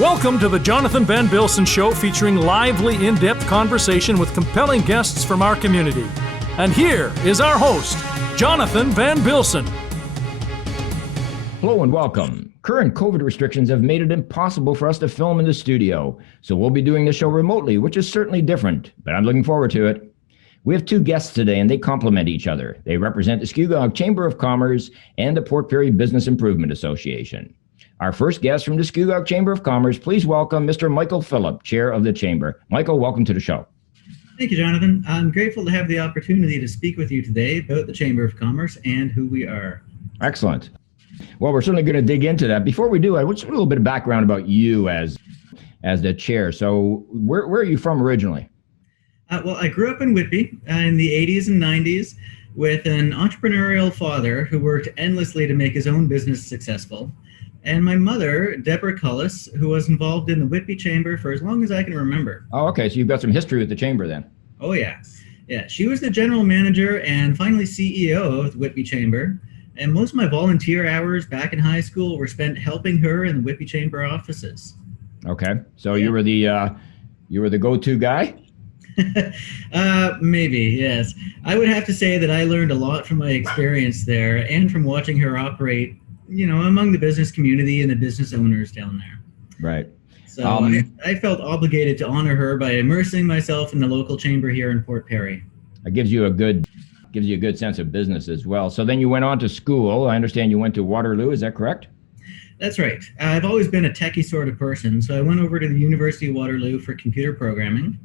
Welcome to the Jonathan Van Bilsen Show, featuring lively, in-depth conversation with compelling guests from our community. And here is our host, Jonathan Van Bilsen. Hello and welcome. Current COVID restrictions have made it impossible for us to film in the studio, so we'll be doing the show remotely, which is certainly different, but I'm looking forward to it. We have two guests today, and they complement each other. They represent the Scugog Chamber of Commerce and the Port Perry Business Improvement Association. Our first guest from the Scugog Chamber of Commerce, please welcome Mr. Michael Filip, Chair of the Chamber. Michael, welcome to the show. Thank you, Jonathan. I'm grateful to have the opportunity to speak with you today about the Chamber of Commerce and who we are. Excellent. Well, we're certainly going to dig into that. Before we do, I want a little bit of background about you as the chair. So where are you from originally? Well, I grew up in Whitby in the 80s and 90s with an entrepreneurial father who worked endlessly to make his own business successful. And my mother, Deborah Cullis, who was involved in the Whitby Chamber for as long as I can remember. Oh, okay. So you've got some history with the Chamber then. Oh, yeah. Yeah, she was the general manager and finally CEO of the Whitby Chamber. And most of my volunteer hours back in high school were spent helping her in the Whitby Chamber offices. Okay. So yeah. you were the go-to guy? Maybe, yes. I would have to say that I learned a lot from my experience there and from watching her operate, among the business community and the business owners down there. Right. So I felt obligated to honor her by immersing myself in the local chamber here in Port Perry. It gives you a good sense of business as well. So then you went on to school. I understand you went to Waterloo. Is that correct? That's right. I've always been a techie sort of person. So I went over to the University of Waterloo for computer programming.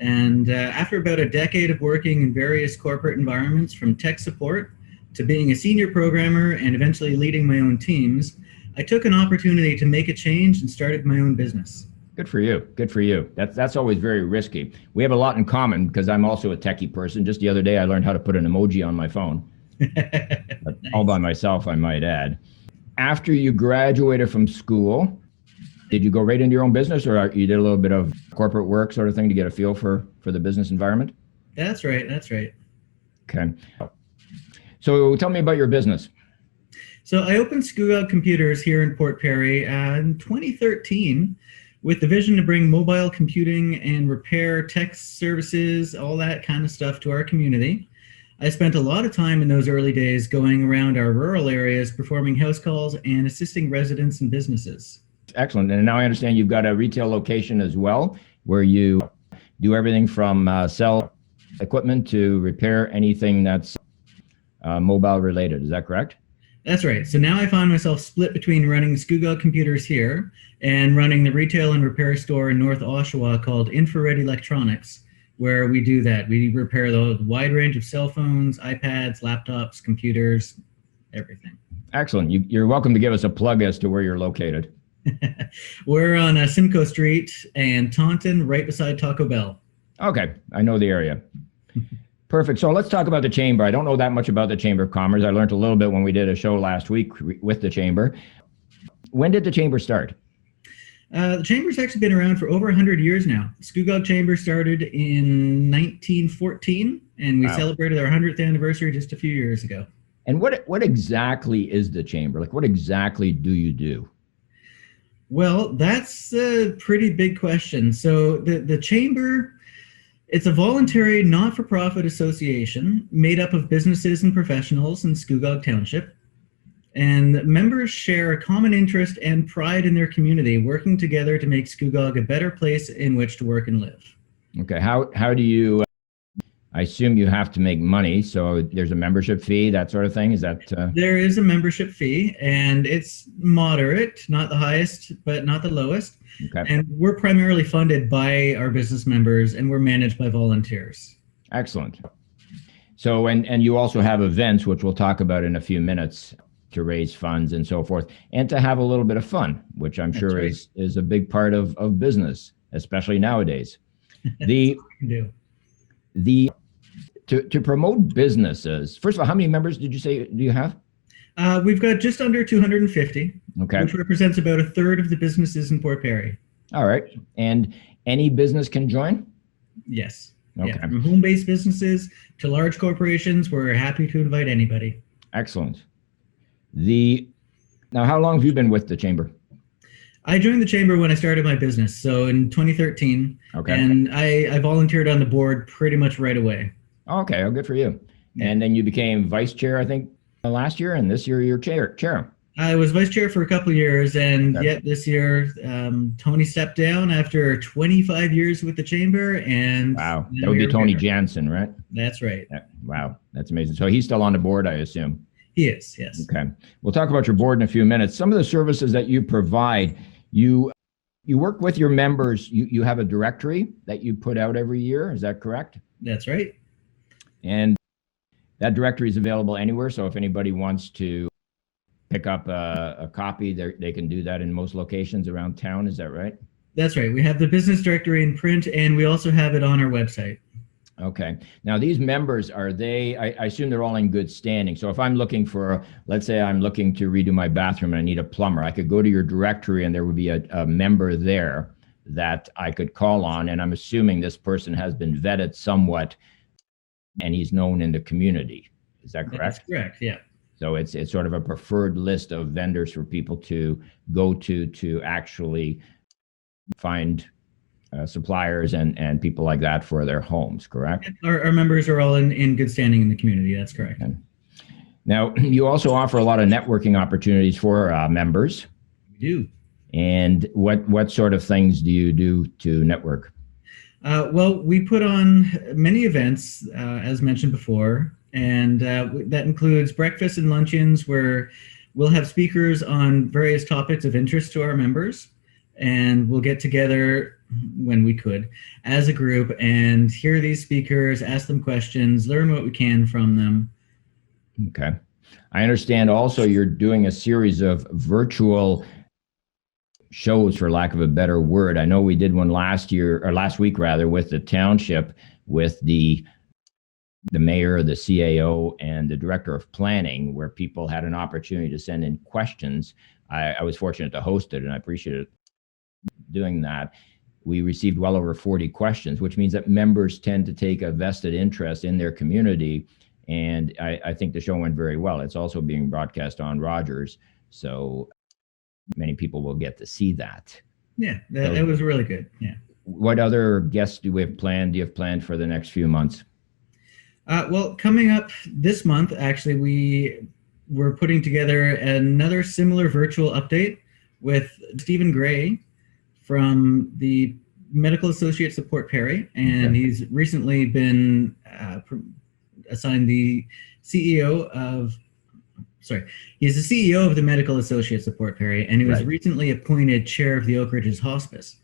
And after about a decade of working in various corporate environments, from tech support to being a senior programmer and eventually leading my own teams, I took an opportunity to make a change and started my own business. Good for you. Good for you. That's always very risky. We have a lot in common because I'm also a techie person. Just the other day, I learned how to put an emoji on my phone. Nice. All by myself, I might add. After you graduated from school, did you go right into your own business, or you did a little bit of corporate work sort of thing to get a feel for the business environment? That's right. That's right. Okay. So tell me about your business. So I opened Scugog Computers here in Port Perry in 2013 with the vision to bring mobile computing and repair tech services, all that kind of stuff to our community. I spent a lot of time in those early days going around our rural areas, performing house calls and assisting residents and businesses. Excellent. And now I understand you've got a retail location as well, where you do everything from sell equipment to repair anything that's mobile related. Is that correct? That's right. So now I find myself split between running Scugog Computers here and running the retail and repair store in North Oshawa called Infrared Electronics, where we do that. We repair the wide range of cell phones, iPads, laptops, computers, everything. Excellent. You're welcome to give us a plug as to where you're located. We're on Simcoe Street and Taunton, right beside Taco Bell. Okay, I know the area. Perfect. So let's talk about the Chamber. I don't know that much about the Chamber of Commerce. I learned a little bit when we did a show last week with the Chamber. When did the Chamber start? The Chamber's actually been around for over 100 years now. Scugog Chamber started in 1914, and we celebrated our 100th anniversary just a few years ago. And what exactly is the Chamber? Like, what exactly do you do? Well, that's a pretty big question. So the Chamber, it's a voluntary, not-for-profit association made up of businesses and professionals in Scugog Township. And members share a common interest and pride in their community, working together to make Scugog a better place in which to work and live. Okay, how do you, I assume you have to make money, so there's a membership fee, that sort of thing, is that? There is a membership fee, and it's moderate, not the highest, but not the lowest. Okay. And we're primarily funded by our business members, and we're managed by volunteers. Excellent. So, and you also have events, which we'll talk about in a few minutes, to raise funds and so forth, and to have a little bit of fun, which I'm sure is a big part of business, especially nowadays. To promote businesses, first of all, how many members did you say do you have? We've got just under 250, okay, which represents about a third of the businesses in Port Perry. All right. And any business can join? Yes. Okay. Yeah. From home-based businesses to large corporations, we're happy to invite anybody. Excellent. Now, how long have you been with the Chamber? I joined the chamber when I started my business, so in 2013, Okay. and I volunteered on the board pretty much right away. Okay, well, good for you. Yeah. And then you became vice chair, I think, last year, and this year you're chair. I was vice chair for a couple of years, and Okay. yet this year, Tony stepped down after 25 years with the chamber, and Wow, that now would be here we Tony are. Jansen, right? That's right. Yeah. Wow, that's amazing. So he's still on the board, I assume. He is, yes. Okay, we'll talk about your board in a few minutes. Some of the services that you provide, you work with your members. You have a directory that you put out every year. Is that correct? That's right. And that directory is available anywhere. So if anybody wants to pick up a copy, they can do that in most locations around town. Is that right? That's right. We have the business directory in print, and we also have it on our website. Okay. Now these members, are they, I assume they're all in good standing. So if I'm looking for, let's say I'm looking to redo my bathroom and I need a plumber, I could go to your directory and there would be a member there that I could call on. And I'm assuming this person has been vetted somewhat and he's known in the community. Is that correct? That's correct, yeah. So it's sort of a preferred list of vendors for people to go to actually find suppliers and people like that for their homes, correct? Our members are all in good standing in the community. That's correct. Okay. Now, you also offer a lot of networking opportunities for members. We do. And what sort of things do you do to network? Well, we put on many events, as mentioned before, and that includes breakfasts and luncheons where we'll have speakers on various topics of interest to our members, and we'll get together when we could as a group and hear these speakers, ask them questions, learn what we can from them. Okay. I understand also you're doing a series of virtual shows, for lack of a better word. I know we did one last week rather, with the township, with the mayor, the CAO, and the director of planning, where people had an opportunity to send in questions. I was fortunate to host it, and I appreciated doing that. We received well over 40 questions, which means that members tend to take a vested interest in their community. And I think the show went very well. It's also being broadcast on Rogers, so many people will get to see that. Yeah, that was really good. Yeah. What other guests do you have planned for the next few months? Well, coming up this month, actually, we're putting together another similar virtual update with Stephen Gray from the Medical Associates of Port Perry, and he's recently been assigned the CEO of, he's the CEO of the Medical Associates of Port Perry, and he was recently appointed chair of the Oak Ridges Hospice.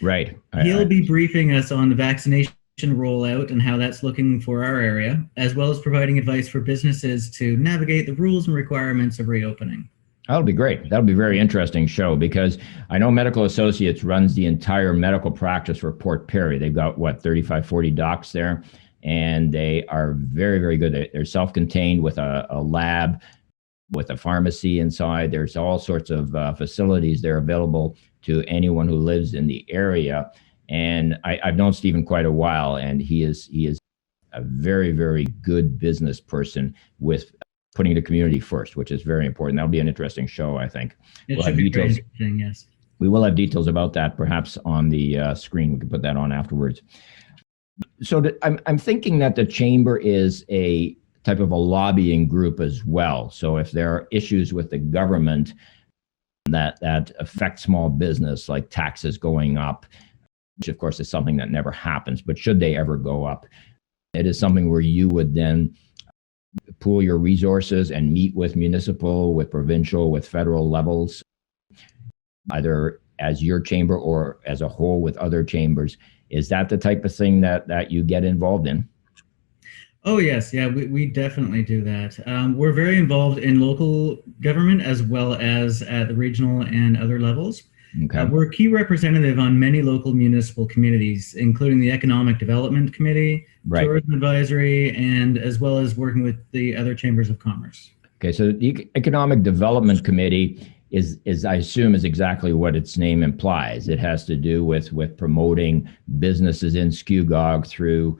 Right. He'll be briefing us on the vaccination rollout and how that's looking for our area, as well as providing advice for businesses to navigate the rules and requirements of reopening. That'll be great. That'll be a very interesting show, because I know Medical Associates runs the entire medical practice for Port Perry. They've got, 35, 40 docs there, and they are very, very good. They're self-contained with a lab, with a pharmacy inside. There's all sorts of facilities there available to anyone who lives in the area. And I've known Stephen quite a while, and he is a very, very good business person with putting the community first, which is very important. That'll be an interesting show, I think. It should be very interesting, yes. We will have details about that perhaps on the screen. We can put that on afterwards. So I'm thinking that the chamber is a type of a lobbying group as well. So if there are issues with the government that affect small business, like taxes going up, which of course is something that never happens, but should they ever go up, it is something where you would then pool your resources and meet with municipal, with provincial, with federal levels, either as your chamber or as a whole with other chambers. Is that the type of thing that you get involved in? Oh, yes. Yeah, we definitely do that. We're very involved in local government as well as at the regional and other levels. Okay. We're a key representative on many local municipal communities, including the Economic Development Committee, Tourism Advisory, and as well as working with the other chambers of commerce. Okay, so the Economic Development Committee is I assume is exactly what its name implies. It has to do with promoting businesses in Scugog through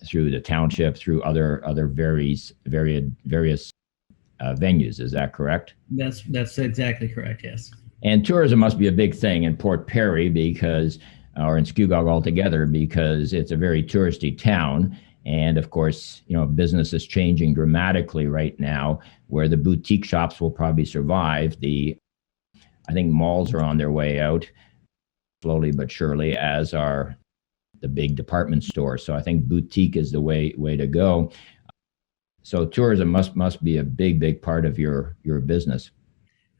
the township, through other various venues. Is that correct? That's exactly correct. Yes. And tourism must be a big thing in Port Perry or in Scugog altogether, because it's a very touristy town. And of course, business is changing dramatically right now, where the boutique shops will probably survive. I think malls are on their way out slowly but surely, as are the big department stores. So I think boutique is the way to go. So tourism must be a big part of your business.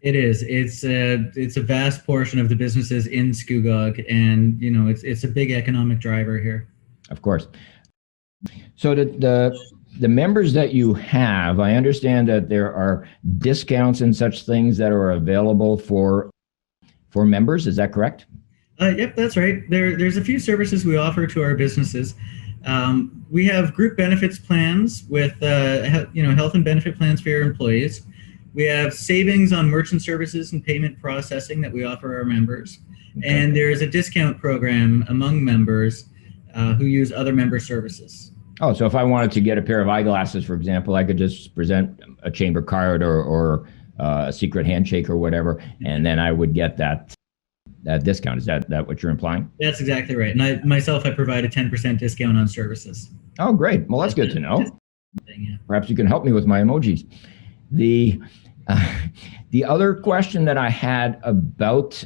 It is. It's a vast portion of the businesses in Scugog, and it's a big economic driver here. Of course. So the members that you have, I understand that there are discounts and such things that are available for members. Is that correct? Yep, that's right. There's a few services we offer to our businesses. We have group benefits plans with health and benefit plans for your employees. We have savings on merchant services and payment processing that we offer our members. Okay. And there's a discount program among members who use other member services. Oh, so if I wanted to get a pair of eyeglasses, for example, I could just present a chamber card or a secret handshake or whatever, and then I would get that discount. Is that what you're implying? That's exactly right. And I provide a 10% discount on services. Oh, great. Well, that's good to know. Yeah. Perhaps you can help me with my emojis. The other question that I had about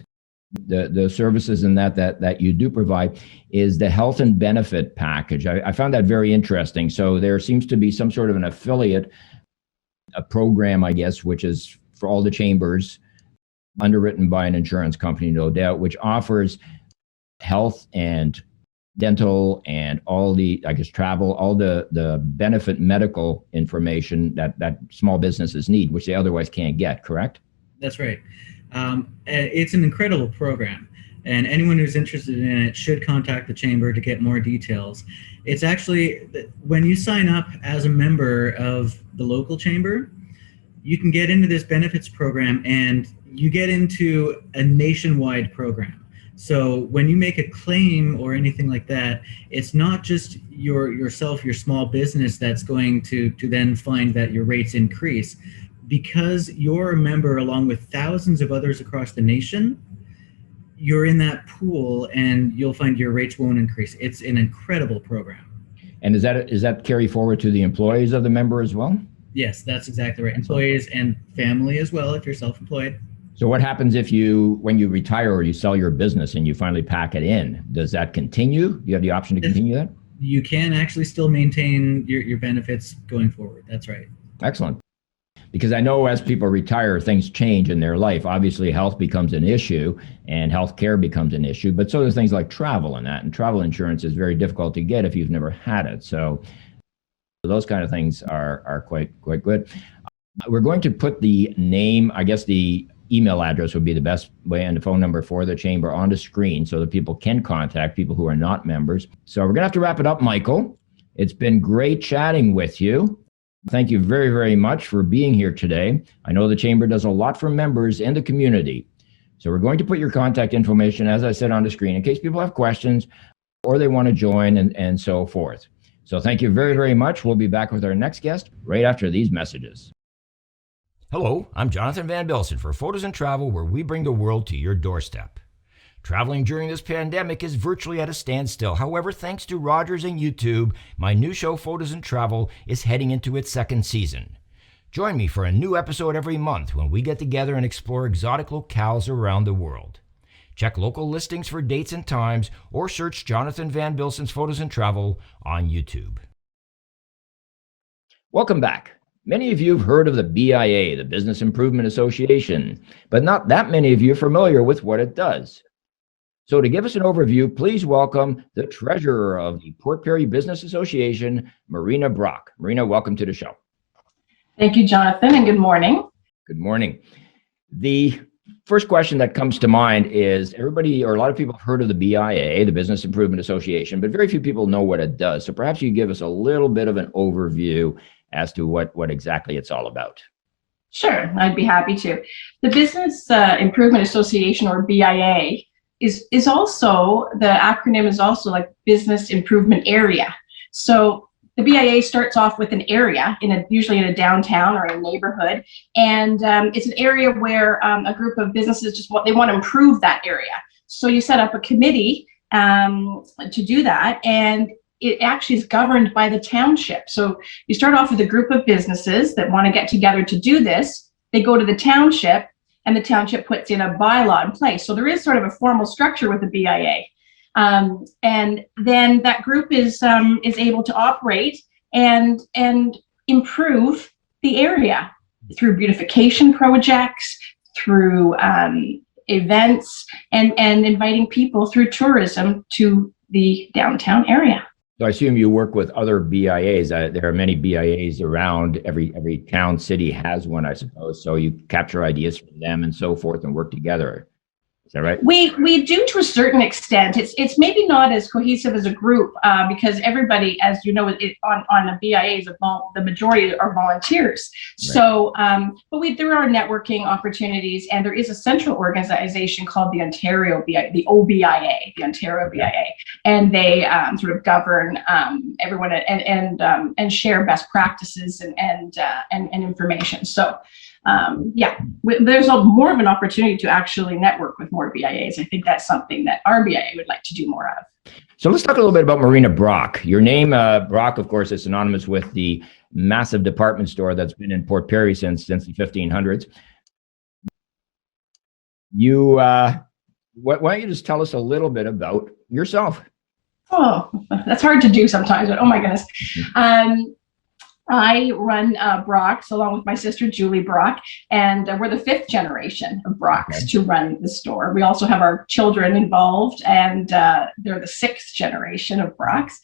the services and that you do provide is the health and benefit package. I found that very interesting. So there seems to be some sort of an affiliate, a program, I guess, which is for all the chambers, underwritten by an insurance company, no doubt, which offers health and dental and all the, I guess, travel, all the benefit medical information that small businesses need, which they otherwise can't get, correct? That's right. It's an incredible program, and anyone who's interested in it should contact the chamber to get more details. It's actually, when you sign up as a member of the local chamber, you can get into this benefits program and you get into a nationwide program. So when you make a claim or anything like that, it's not just yourself, your small business, that's going to then find that your rates increase. Because you're a member along with thousands of others across the nation, you're in that pool and you'll find your rates won't increase. It's an incredible program. And is that carry forward to the employees of the member as well? Yes, that's exactly right. Employees and family as well, if you're self-employed. So what happens when you retire or you sell your business and you finally pack it in? Does that continue? You have the option to continue that? You can actually still maintain your benefits going forward. That's right. Excellent. Because I know as people retire, things change in their life. Obviously, health becomes an issue and health care becomes an issue, but so there's things like travel and that. And travel insurance is very difficult to get if you've never had it. So those kind of things are quite good. We're going to put the name, I guess the email address would be the best way, and the phone number for the chamber on the screen so that people can contact people who are not members. So we're going to have to wrap it up, Michael. It's been great chatting with you. Thank you very, very much for being here today. I know the chamber does a lot for members in the community. So we're going to put your contact information, as I said, on the screen in case people have questions or they want to join and so forth. So thank you very, very much. We'll be back with our next guest right after these messages. Hello, I'm Jonathan Van Bilsen for Photos and Travel, where we bring the world to your doorstep. Traveling during this pandemic is virtually at a standstill. However, thanks to Rogers and YouTube, my new show, Photos and Travel, is heading into its second season. Join me for a new episode every month when we get together and explore exotic locales around the world. Check local listings for dates and times, or search Jonathan Van Bilsen's Photos and Travel on YouTube. Welcome back. Many of you have heard of the BIA, the Business Improvement Association, but not that many of you are familiar with what it does. So to give us an overview, please welcome the treasurer of the Port Perry Business Association, Marina Brock. Marina, welcome to the show. Thank you, Jonathan, and good morning. Good morning. The first question that comes to mind is everybody, or a lot of people have heard of the BIA, the Business Improvement Association, but very few people know what it does. So perhaps you give us a little bit of an overview as to what exactly it's all about. Sure, I'd be happy to. The Business Improvement Association, or BIA, is also, the acronym is also like Business Improvement Area. So the BIA starts off with an area usually in a downtown or a neighborhood, and it's an area where a group of businesses they want to improve that area. So you set up a committee to do that, and it actually is governed by the township. So you start off with a group of businesses that want to get together to do this. They go to the township, and the township puts in a bylaw in place. So there is sort of a formal structure with the BIA. And then that group is able to operate and improve the area through beautification projects, through events, and inviting people through tourism to the downtown area. So I assume you work with other BIAs. There are many BIAs around. Every town, city has one, I suppose. So you capture ideas from them and so forth and work together. Is that right? We do to a certain extent. It's maybe not as cohesive as a group because everybody, as you know, on a BIA the majority are volunteers. Right. So, but there are networking opportunities, and there is a central organization called the Ontario BIA, the OBIA, the Ontario BIA, and they sort of govern everyone and share best practices and information. So. There's more of an opportunity to actually network with more BIAs. I think that's something that our BIA would like to do more of. So let's talk a little bit about Marina Brock. Your name, Brock, of course, is synonymous with the massive department store that's been in Port Perry since the 1500s. Why don't you just tell us a little bit about yourself? Oh, that's hard to do sometimes, but oh my goodness. I run Brock's along with my sister, Julie Brock, and we're the 5th generation of Brock's to run the store. We also have our children involved, and they're the 6th generation of Brock's.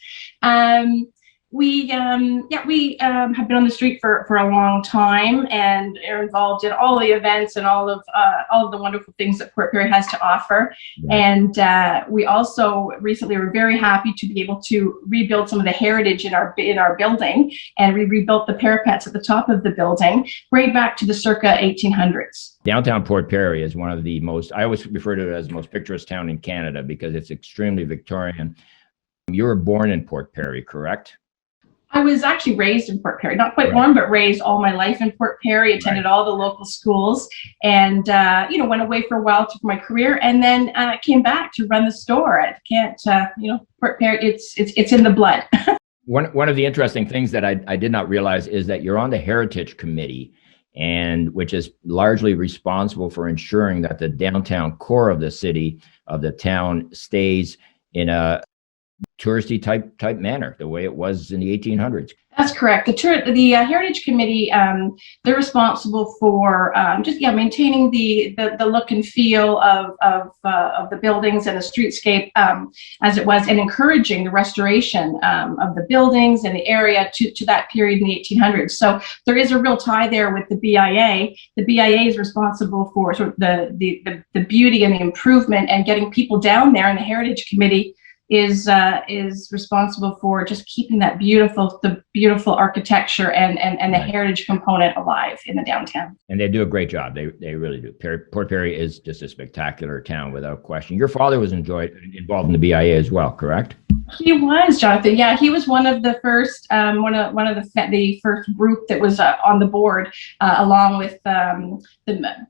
We have been on the street for a long time and are involved in all the events and all of the wonderful things that Port Perry has to offer. Right. And we also recently were very happy to be able to rebuild some of the heritage in our building, and we rebuilt the parapets at the top of the building right back to the circa 1800s. Downtown Port Perry is one of the I always refer to it as the most picturesque town in Canada because it's extremely Victorian. You were born in Port Perry, correct? I was actually raised in Port Perry, not quite born, but raised all my life in Port Perry, attended all the local schools, and, went away for a while to my career, and then came back to run the store. I can't, Port Perry, it's in the blood. One of the interesting things that I did not realize is that you're on the Heritage Committee, and which is largely responsible for ensuring that the downtown core of the city, of the town, stays in a touristy type manner, the way it was in the 1800s. That's correct. The Heritage Committee, they're responsible for maintaining the look and feel of the buildings and the streetscape as it was, and encouraging the restoration of the buildings and the area to that period in the 1800s. So there is a real tie there with the BIA. The BIA is responsible for sort of the beauty and the improvement and getting people down there, and the Heritage Committee is responsible for just keeping the beautiful architecture and the heritage component alive in the downtown. And they do a great job. They really do. Port Perry is just a spectacular town without question. Your father was involved in the BIA as well, correct? He was, Jonathan. Yeah, he was one of the first, one of the first group that was on the board, along with the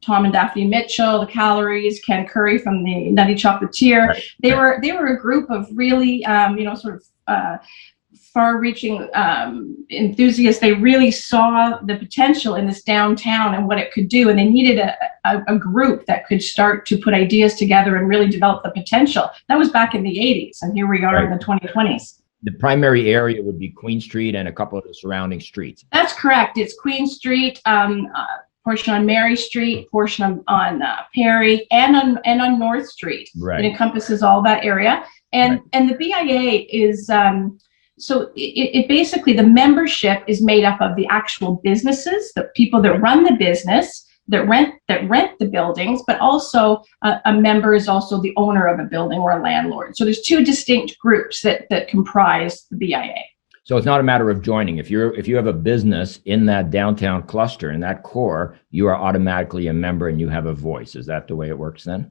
Tom and Daphne Mitchell, the Calories, Ken Curry from the Nutty Chocolatier. Right. They were a group of really, far-reaching enthusiasts. They really saw the potential in this downtown and what it could do, and they needed a group that could start to put ideas together and really develop the potential. That was back in the 80s, and here we are in the 2020s. The primary area would be Queen Street and a couple of the surrounding streets. That's correct. It's Queen Street, portion on Mary Street, portion on Perry, and on North Street. Right. It encompasses all that area, and the BIA is. So it basically, the membership is made up of the actual businesses, the people that run the business, that rent the buildings, but also a member is also the owner of a building or a landlord. So there's 2 distinct groups that comprise the BIA. So it's not a matter of joining. If you have a business in that downtown cluster, in that core, you are automatically a member and you have a voice. Is that the way it works then?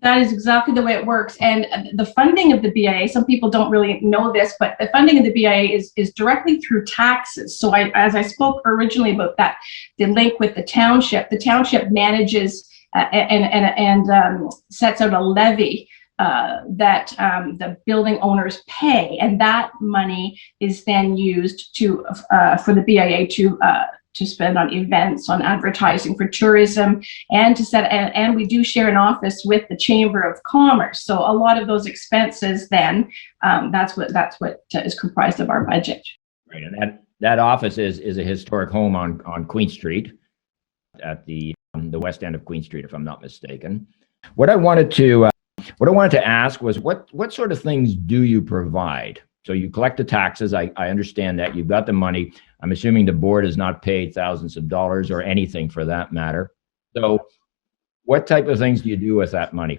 That is exactly the way it works. And the funding of the BIA, some people don't really know this, but the funding of the BIA is directly through taxes. So as I spoke originally about that, the link with the township manages and sets out a levy that the building owners pay, and that money is then used to for the BIA to spend on events, on advertising for tourism, and to set and we do share an office with the Chamber of Commerce. So a lot of those expenses then that's what is comprised of our budget. Right, and that office is a historic home on Queen Street, at the west end of Queen Street, if I'm not mistaken. What I wanted to ask was what sort of things do you provide? So you collect the taxes. I understand that you've got the money. I'm assuming the board has not paid thousands of dollars or anything for that matter. So what type of things do you do with that money?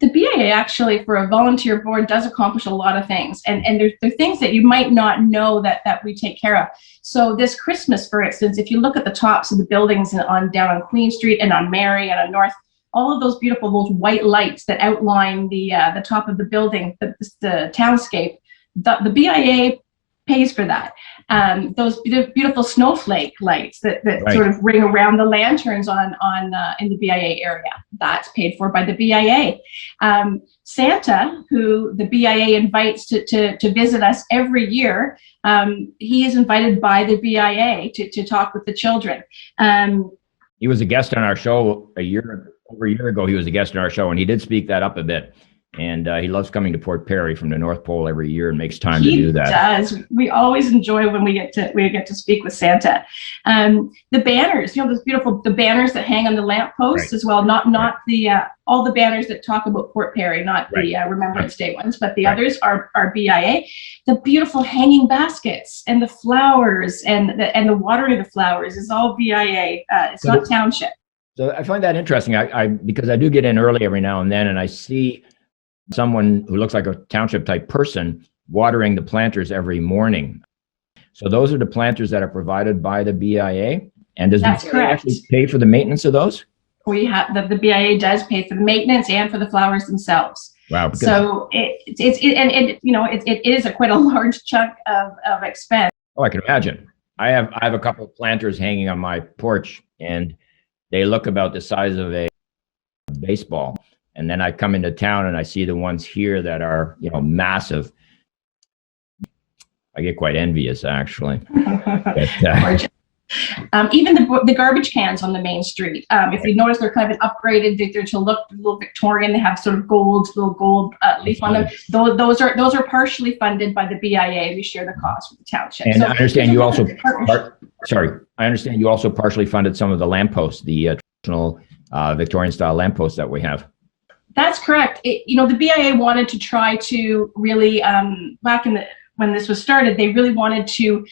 The BIA actually, for a volunteer board, does accomplish a lot of things, and there are things that you might not know that we take care of. So this Christmas, for instance, if you look at the tops of the buildings down on Queen Street and on Mary and on North, all of those those white lights that outline the top of the building, the townscape, the BIA pays for that. Those beautiful snowflake lights that Right. sort of ring around the lanterns in the BIA area, that's paid for by the BIA. Santa, who the BIA invites to visit us every year, he is invited by the BIA to talk with the children. He was a guest on our show over a year ago. He was a guest on our show, and he did speak that up a bit. And he loves coming to Port Perry from the North Pole every year and makes time to do that. He does. We always enjoy when we get to speak with Santa. The banners, those beautiful banners that hang on the lampposts as well. Not the all the banners that talk about Port Perry, not the Remembrance Day ones, but the others are BIA. The beautiful hanging baskets and the flowers and the watering of the flowers is all BIA. It's not township. So I find that interesting. Because I do get in early every now and then, and I see someone who looks like a township type person watering the planters every morning. So those are the planters that are provided by the BIA. And does the BIA actually pay for the maintenance of those? We have the BIA does pay for the maintenance and for the flowers themselves. Wow. So it is quite a large chunk of expense. Oh, I can imagine. I have a couple of planters hanging on my porch, and they look about the size of a baseball. And then I come into town and I see the ones here that are, massive. I get quite envious, actually. But, even the garbage cans on the main street. If you notice, they're kind of upgraded. They're to look a little Victorian. They have sort of little gold leaf on them. Those are partially funded by the BIA. We share the cost with the township. And I understand you also. I understand you also partially funded some of the lampposts, the traditional Victorian style lampposts that we have. That's correct. The BIA wanted to try to really, back when this was started, they really wanted to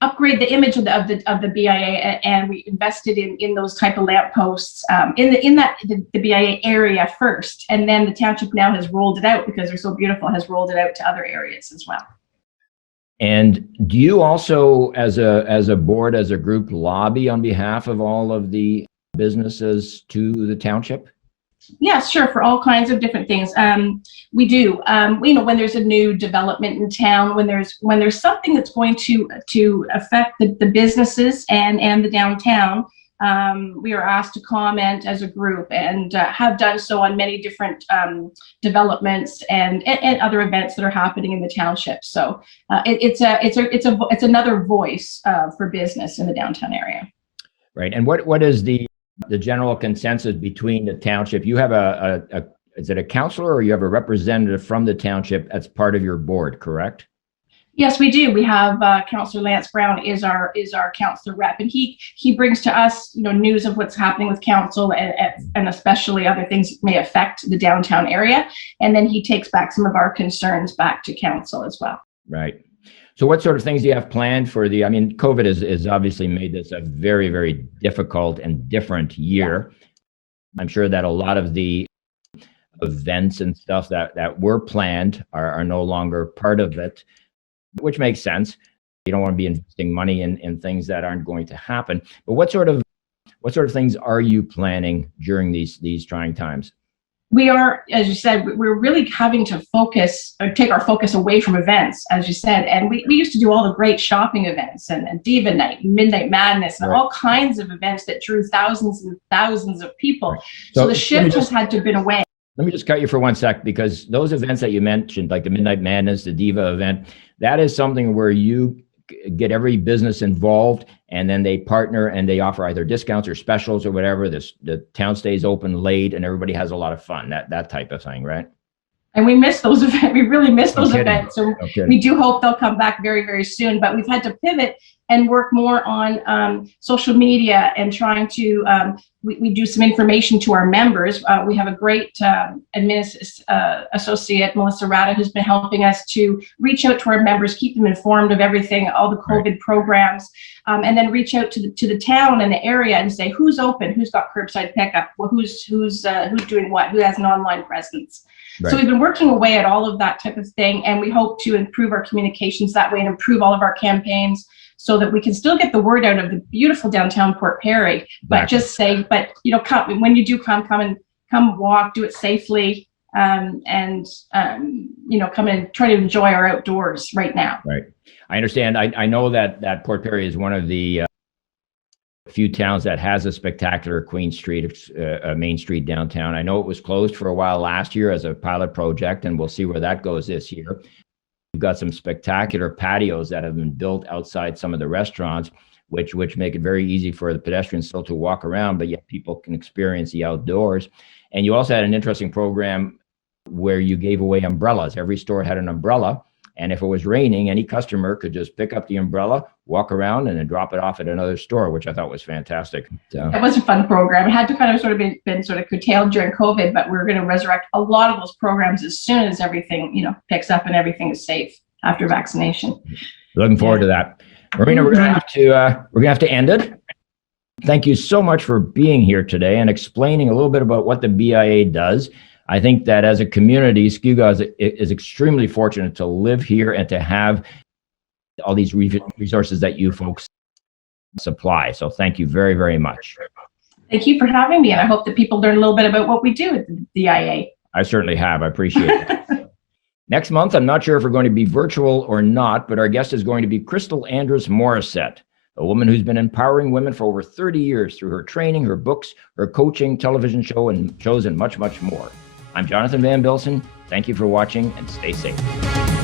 upgrade the image of the BIA, and we invested in those type of lampposts in the BIA area first, and then the township now has rolled it out because they're so beautiful. Has rolled it out to other areas as well. And do you also, as a board, as a group, lobby on behalf of all of the businesses to the township? Yes, sure, for all kinds of different things. We do. When there's a new development in town, when there's something that's going to affect the businesses and the downtown, we are asked to comment as a group, and have done so on many different developments and other events that are happening in the township. So it's another voice for business in the downtown area. Right. And what is the general consensus between the township? You have is it a counselor, or you have a representative from the township as part of your board, correct? Yes, we do. We have Councillor Lance Brown is our councillor rep, and he brings to us news of what's happening with council and especially other things that may affect the downtown area, and then he takes back some of our concerns back to council as well. Right. So what sort of things do you have planned for COVID has obviously made this a very, very difficult and different year. I'm sure that a lot of the events and stuff that were planned are no longer part of it, which makes sense. You don't want to be investing money in things that aren't going to happen. But what sort of What sort of things are you planning during these trying times? We are, as you said, we're really having to focus or take our focus away from events, as you said. And we used to do all the great shopping events and Diva Night, Midnight Madness, and all kinds of events that drew thousands and thousands of people. Right. So the shift has had to have been away. Let me just cut you for 1 sec, because those events that you mentioned, like the Midnight Madness, the Diva event, that is something where you get every business involved, and then they partner and they offer either discounts or specials or whatever. The town stays open late and everybody has a lot of fun, that type of thing, right? And we miss those events. We really miss those events. So we do hope they'll come back very, very soon. But we've had to pivot and work more on social media and trying to, we do some information to our members. We have a great associate, Melissa Rada, who's been helping us to reach out to our members, keep them informed of everything, all the COVID programs, and then reach out to the town and the area and say who's open, who's got curbside pickup, who's doing what, who has an online presence. Right. So we've been working away at all of that type of thing, and we hope to improve our communications that way and improve all of our campaigns so that we can still get the word out of the beautiful downtown Port Perry, but just say, come when you do come walk, do it safely, come and try to enjoy our outdoors right now. Right. I understand. I know that Port Perry is one of the few towns that has a spectacular Queen Street, Main Street downtown. I know it was closed for a while last year as a pilot project, and we'll see where that goes this year. We've got some spectacular patios that have been built outside some of the restaurants, which make it very easy for the pedestrians still to walk around, but yet people can experience the outdoors. And you also had an interesting program where you gave away umbrellas. Every store had an umbrella, and if it was raining, any customer could just pick up the umbrella, walk around, and then drop it off at another store, which I thought was fantastic. So. It was a fun program. It had to kind of sort of been sort of curtailed during COVID, but we're going to resurrect a lot of those programs as soon as everything picks up and everything is safe after vaccination. Looking forward to that. Marina, we're gonna have to end it. Thank you so much for being here today and explaining a little bit about what the BIA does. I think that as a community, Scugog is extremely fortunate to live here and to have all these resources that you folks supply. So thank you very, very much. Thank you for having me. And I hope that people learn a little bit about what we do at the BIA. I certainly have. I appreciate it. Next month, I'm not sure if we're going to be virtual or not, but our guest is going to be Crystal Andrus Morissette, a woman who's been empowering women for over 30 years through her training, her books, her coaching, television shows, and much, much more. I'm Jonathan Van Bilsen. Thank you for watching, and stay safe.